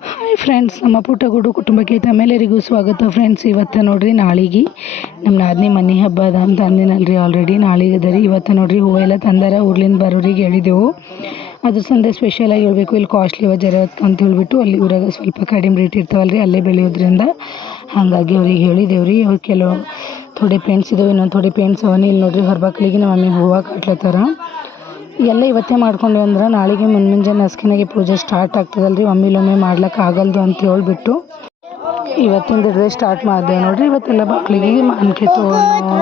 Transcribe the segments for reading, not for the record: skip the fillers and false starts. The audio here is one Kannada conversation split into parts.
ಹಾಯ್ ಫ್ರೆಂಡ್ಸ್, ನಮ್ಮ ಪುಟ್ಟಗೂಡು ಕುಟುಂಬಕ್ಕೆ ತಮ್ಮೆಲ್ಲರಿಗೂ ಸ್ವಾಗತ ಫ್ರೆಂಡ್ಸ್. ಇವತ್ತು ನೋಡ್ರಿ ನಾಳೆಗೆ ನಮ್ಮ ನಾದಿನಿ ಮನೆ ಹಬ್ಬ ಅದ ಅಂತ ಅಂದಿನಲ್ರಿ ಆಲ್ರೆಡಿ. ನಾಳೆಗೆ ಅದ ರೀ. ಇವತ್ತು ನೋಡ್ರಿ ಹೂವೆಲ್ಲ ತಂದಾರ, ಊರ್ಲಿಂದ ಬರೋರಿಗೆ ಹೇಳಿದೆವು. ಅದ್ರ ಸಂದೆ ಸ್ಪೆಷಲಾಗಿ ಹೇಳ್ಬೇಕು, ಇಲ್ಲಿ ಕಾಸ್ಟ್ಲಿ ಜರ ಅಂತ ಹೇಳ್ಬಿಟ್ಟು ಅಲ್ಲಿ ಊರಾಗ ಸ್ವಲ್ಪ ಕಡಿಮೆ ರೇಟ್ ಇರ್ತಾವಲ್ರಿ, ಅಲ್ಲೇ ಬೆಳೆಯೋದ್ರಿಂದ ಹಾಗಾಗಿ ಅವ್ರಿಗೆ ಹೇಳಿದೇವ್ರಿ. ಅವ್ರು ಕೆಲವು ಥೋಡೆ ಪೇಂಟ್ಸ್ ಇದಾವೆ, ಇನ್ನೊಂದು ಥೋಡೆ ಪೇಂಟ್ಸ್ ಅವನಿ. ಇಲ್ಲಿ ನೋಡ್ರಿ ಹೊರಬಾಕ್ಲಿಗೆ ನಮ್ಮ ಮಮ್ಮಿ ಹೂವು ಕಟ್ಲತ್ತಾರ. ಎಲ್ಲ ಇವತ್ತೇ ಮಾಡ್ಕೊಂಡೇವು ಅಂದ್ರೆ ನಾಳೆಗೆ ಮುಂಜಾನೆ ಹಸ್ಕಿನಾಗೆ ಪೂಜೆ ಸ್ಟಾರ್ಟ್ ಆಗ್ತದಲ್ರಿ. ಒಮ್ಮಿಲೊಮ್ಮೆ ಮಾಡ್ಲಿಕ್ಕೆ ಆಗಲ್ದು ಅಂತ ಹೇಳ್ಬಿಟ್ಟು ಇವತ್ತಿಂದ ಹಿಡಿದೇ ಸ್ಟಾರ್ಟ್ ಮಾಡಿದೆವು ನೋಡ್ರಿ. ಇವತ್ತೆಲ್ಲ ಬಾಕ್ಲಿಗೆ ಮಾನ್ಕೆ ತೊಗೊಂಡು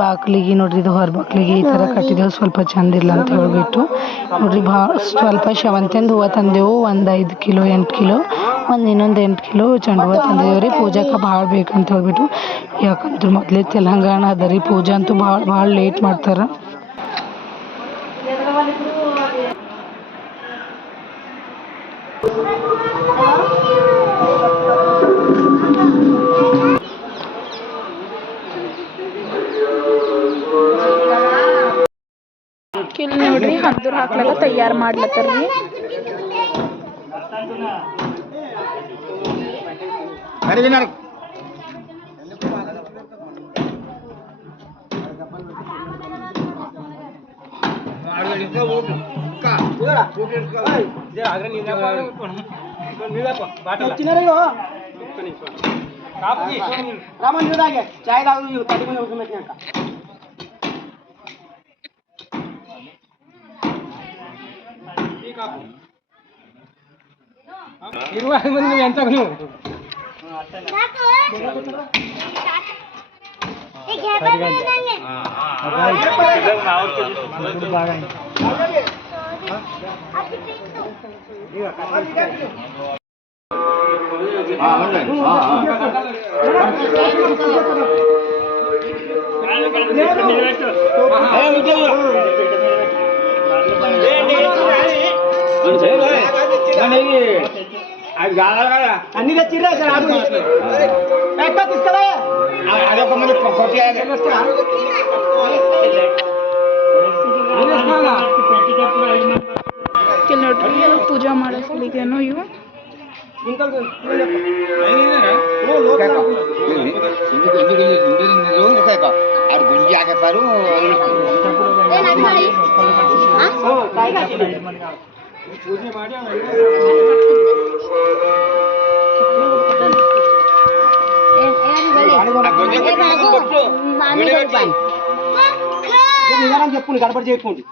ಬಾಕ್ಲಿಗೆ ನೋಡ್ರಿ, ಇದು ಹೊರ ಬಾಕ್ಲಿಗೆ ಈ ಥರ ಕಟ್ಟಿದೆವು, ಸ್ವಲ್ಪ ಚಂದ ಇಲ್ಲ ಅಂತ ಹೇಳ್ಬಿಟ್ಟು ನೋಡ್ರಿ. ಸ್ವಲ್ಪ ಶಾವಂತಿಂದ ಹೂವು ತಂದೆವು, ಒಂದು 5 ಕಿಲೋ 8 ಕಿಲೋ, ಇನ್ನೊಂದು 8 ಕಿಲೋ ಚೆಂಡು ಹೂವು ತಂದಿದ್ದೇವೆ ರೀ. ಪೂಜಾಕ್ಕೆ ಭಾಳ ಬೇಕಂತ ಹೇಳ್ಬಿಟ್ಟು, ಯಾಕಂದ್ರೆ ಮೊದಲೇ ತೆಲಂಗಾಣ ಅದ ರೀ, ಪೂಜೆ ಅಂತೂ ಭಾಳ ಲೇಟ್ ಮಾಡ್ತಾರೆ. ಇಲ್ಲಿ ನೋಡ್ರಿ ಹಂದೂರ್ ಹಾಕ್ಲಾಗ ತಯಾರು ಮಾಡ್ಲತ್ತಾರ್ರಿ. అన్ని తెచ్చిర్రా తీసుకురా అదొక మంది ನೋಡ್ರಿ ಪೂಜಾ ಮಾಡೋ ಸಲಿಗೇನೋ ಇವು ಗುಂಜಿ ಹಾಕತ್ತಾರು. ಪೂಜೆ ಮಾಡಿ చెప్పు, గడపడి చేసుకోండి.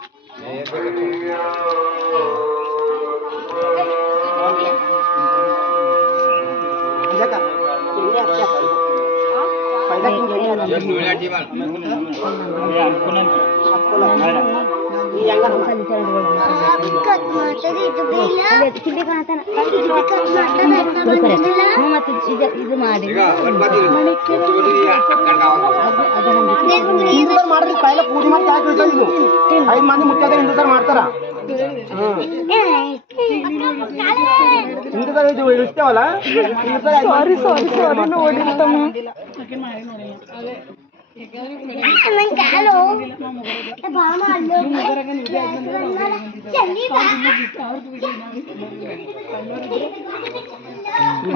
ಮಾಡ್ರಿ ಪೈಲ ಪೂಜೆ ಮಾಡಿ 5 ಮಂದಿ ಮುಖ್ಯದ ಹಿಂದೂ ಸರ್ ಮಾಡ್ತಾರ. ಹಿಂದೂ ಸರ್ ಇದು ಇರ್ತೇವಲ್ಲ, ಸಾರಿ ನೋಡಿರ್ತಮ್ಮ.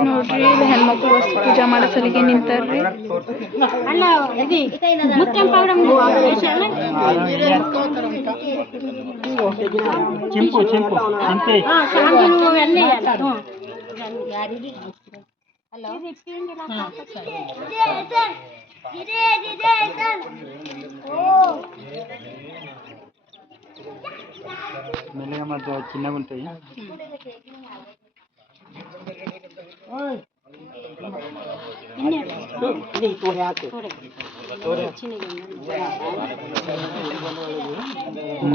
ನೋಡ್ರಿ ಇಲ್ಲಿ ಹೆಣ್ಮಕ್ಳು ವಸ್ತು ಪೂಜಾ ಮಾಡೋ ಸಲಿಗೆ ನಿಂತಾರ್ರಿ. మెల్లగా మధ్య చిన్నగా ఉంటాయి.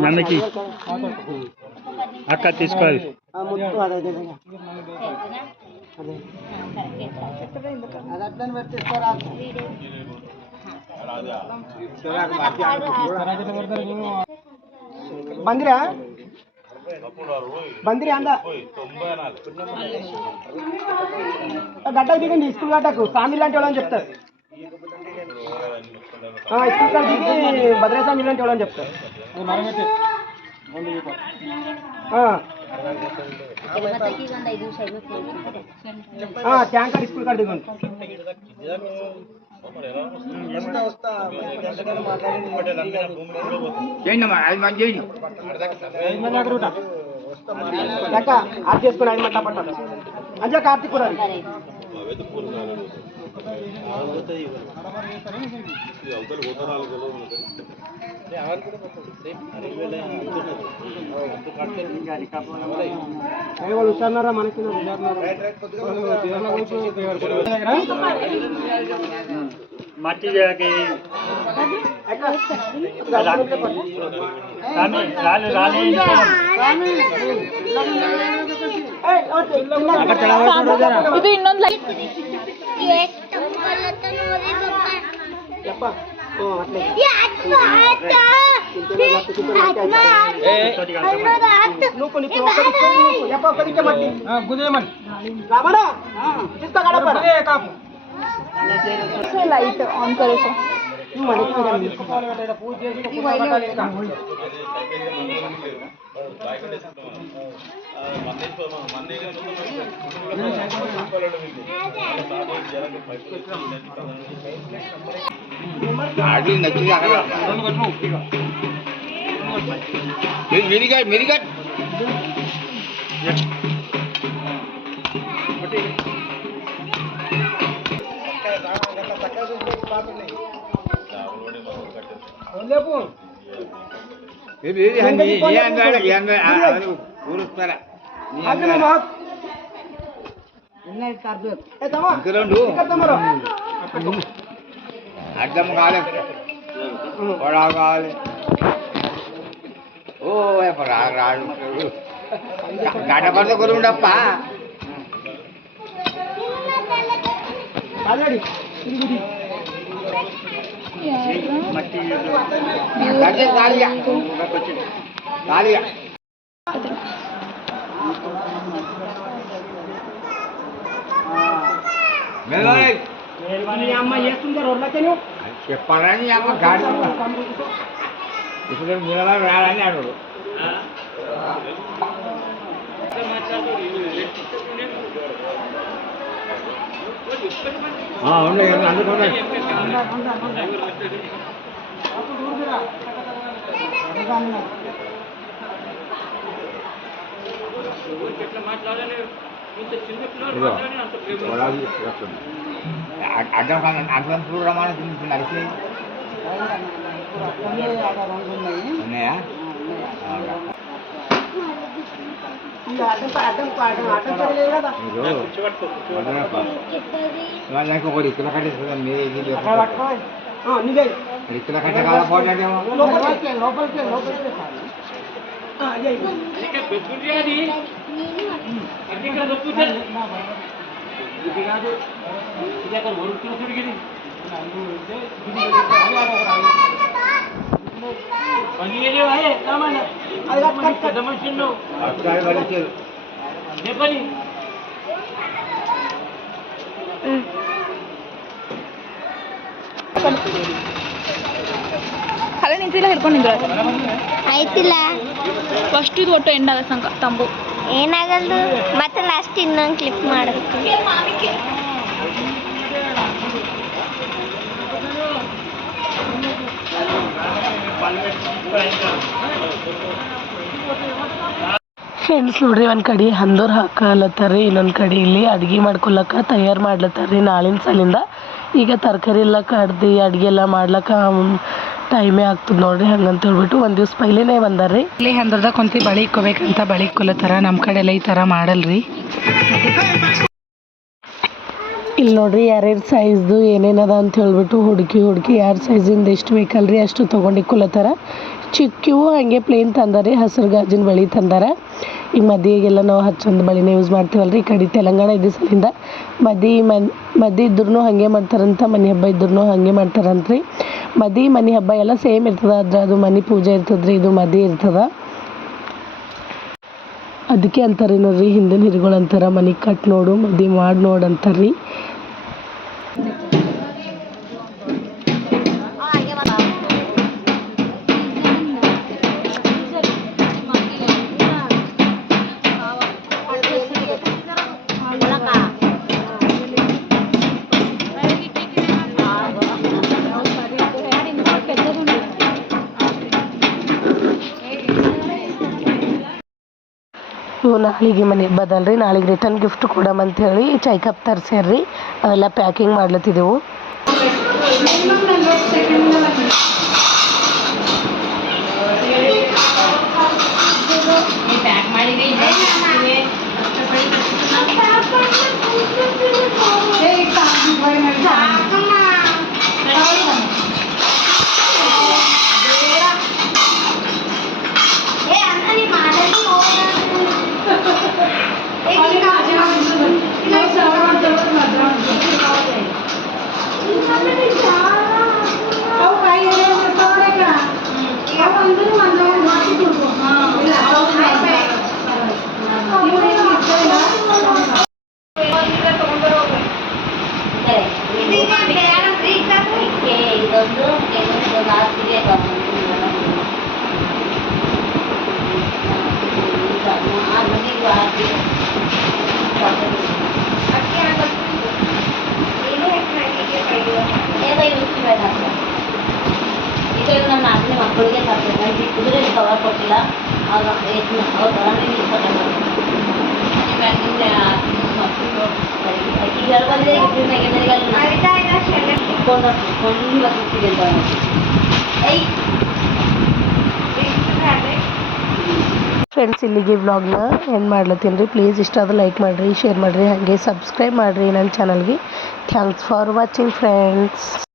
మనకి అక్క తీసుకోవాలి. ಬಂದಿರಾ ಅಂದ గడ్డకు దిగండి, స్కూల్ గడ్డకు ఫ్యామిలీ లాంటి వాళ్ళని చెప్తారు. స్కూల్ గడ్డ దిగి భద్రాస్వామి లాంటి వాళ్ళని చెప్తారు. ಹಾಂ ಟ್ಯಾಂಕರ್ ಸ್ಕೂಲ್ ಕಾರ್ಡ್ ದಿಗೊಂಡು ಯಾಕ ಆರ್ತಿ చేసుకుని 5 మంట పట్టాలి అంజా కార్తీక్ కూడా వాళ్ళు హుషారున్నారా మనకి మట్టి రాలే ಇದು ಇನ್ನೊಂದು ಲೈಟ್ लाइट ऑन करो सो मेरी అడ్డం కాలే పొడా కాలే ఓ రాడు గడపడితే కొరు ఉండప్ప ఖాళీగా ఖాళీగా అమ్మ చేస్తుందా రోడ్లకే నువ్వు చెప్పాలని అమ్మ గాడి ఇప్పుడు నిలబడి రాలని అన్నాడు అందుకోండి అడ్డం అడ్డం రమాణ నడిచి ఉన్నాయా వాళ్ళకి ఒకటి ఇక్కల కట్టేస్తుంది మీరు ఇక్కల కట్టే కాల పోటాడేమో ಅಲ್ಲ ನಿಂತಿಲ್ಲ ಹಿಡ್ಕೊಂಡಿದ್ರು ಆಯ್ತಿಲ್ಲ ಫಸ್ಟ್ ಇದು ಒಟ್ಟು ಎಂಡ್ ಆಗೋ ಸಂಕ ತಂಬು ಏನಾಗಲ್ದು ಮತ್ತೆ ಲಾಸ್ಟ್ ಇನ್ನೊಂದು ಕ್ಲಿಪ್ ಮಾಡಬೇಕು ಫ್ರೆಂಡ್ಸ್ ನೋಡ್ರಿ ಒಂದು ಕಡೆ ಹಂದೋರ್ ಹಾಕಲತ್ತಾರ್ರಿ ಇನ್ನೊಂದು ಕಡೆ ಇಲ್ಲಿ ಅಡ್ಗೆ ಮಾಡ್ಕೊಳಕ್ಕೆ ತಯಾರು ಮಾಡ್ಲತ್ತಾರ್ರಿ ನಾಳಿನ ಸಲಿಂದ ಈಗ ತರಕಾರಿ ಎಲ್ಲ ಕಡ್ದು ಅಡುಗೆ ಎಲ್ಲ ಮಾಡ್ಲಕ್ಕ ಟೈಮೇ ಆಗ್ತದೆ ನೋಡ್ರಿ ಹಂಗಂತ ಹೇಳ್ಬಿಟ್ಟು ಒಂದು ದಿವ್ಸ ಪೈಲೇನೆ ಬಂದಾರ್ರಿ ಇಲ್ಲಿ ಹಂದರ್ದಾಗ ಕೊಂತಿ ಬಳಿ ಇಕ್ಕೋಬೇಕಂತ ಬಳಿ ಇಕ್ಕೊಲತ್ತಾರ ನಮ್ಮ ಕಡೆ ಎಲ್ಲ ಈ ಥರ ಮಾಡಲ್ರಿ ಇಲ್ಲಿ ನೋಡ್ರಿ ಯಾರ್ಯಾರ ಸೈಜ್ದು ಏನೇನದ ಅಂತ ಹೇಳ್ಬಿಟ್ಟು ಹುಡುಕಿ ಯಾರು ಸೈಜಿಂದ ಎಷ್ಟು ಬೇಕಲ್ರಿ ಅಷ್ಟು ತೊಗೊಂಡು ಇಕ್ಕೊಲತ್ತಾರ ಚಿಕ್ಕಿವು ಹಾಗೆ ಪ್ಲೇನ್ ತಂದಾರೆ ಹಸಿರು ಗಾಜಿನ ಬಳಿ ತಂದಾರ ಈಗ ಮದಿಗೆಲ್ಲ ನಾವು ಹಚ್ಚೊಂದು ಬಳಿನೇ ಯೂಸ್ ಮಾಡ್ತೀವಲ್ರಿ ಈ ಕಡೆ ತೆಲಂಗಾಣ ಇದ್ದ ಸಲಿಂದ ಮದಿ ಇದ್ರೂ ಹಾಗೆ ಮಾಡ್ತಾರಂತ ಮನೆ ಹಬ್ಬ ಇದ್ರೂ ಹಾಗೆ ಮಾಡ್ತಾರಂತ್ರಿ ಮನೆ ಹಬ್ಬ ಎಲ್ಲ ಸೇಮ್ ಇರ್ತದ ಆದ್ರೆ ಅದು ಮನೆ ಪೂಜೆ ಇರ್ತದ್ರಿ ಇದು ಮದಿ ಇರ್ತದ ಅದಕ್ಕೆ ಅಂತಾರೆ ನೋಡ್ರಿ ಹಿಂದಿನ ಹಿರಿಗಳು ಅಂತಾರ ಮನೆ ಕಟ್ ನೋಡು ಮದಿ ಮಾಡಿ ನೋಡು ಅಂತಾರ್ರಿ ನಾಳೆಗೆ ಮನೆ ಬದಲ್ರಿ ನಾಳೆಗೆ ರಿಟರ್ನ್ ಗಿಫ್ಟ್ ಕೊಡಮಂತ ಹೇಳಿ ಚಾಯ್ ಕಪ್ ತರಿಸ್ಯಾರ್ರಿ ಅವೆಲ್ಲ ಪ್ಯಾಕಿಂಗ್ ಮಾಡ್ಲತ್ತಿದ್ದೆವು. ಈಗ ನಮ್ಮ ನಾಲ್ಕನೇ ಮಕ್ಕಳಿಗೆ ತರ್ತೇನೆ ಕುದುರೆ ಕವರ್ ಕೊಟ್ಟಿಲ್ಲ ಅವ್ರು ಅವ್ರು ತಗೊಂಡು ಈಗ ಬಂದರೆ ಫ್ರೆಂಡ್ಸ್ ಇಲ್ಲಿಗೆ ವ್ಲಾಗ್ನ ಎಂಡ್ ಮಾಡ್ಲತ್ತೀನಿ ರೀ. ಪ್ಲೀಸ್ ಇಷ್ಟ ಆದ್ರೆ ಲೈಕ್ ಮಾಡಿರಿ, ಶೇರ್ ಮಾಡಿರಿ, ಹಾಗೆ ಸಬ್ಸ್ಕ್ರೈಬ್ ಮಾಡಿರಿ ನನ್ನ ಚಾನಲ್ಗೆ. Thanks for watching friends.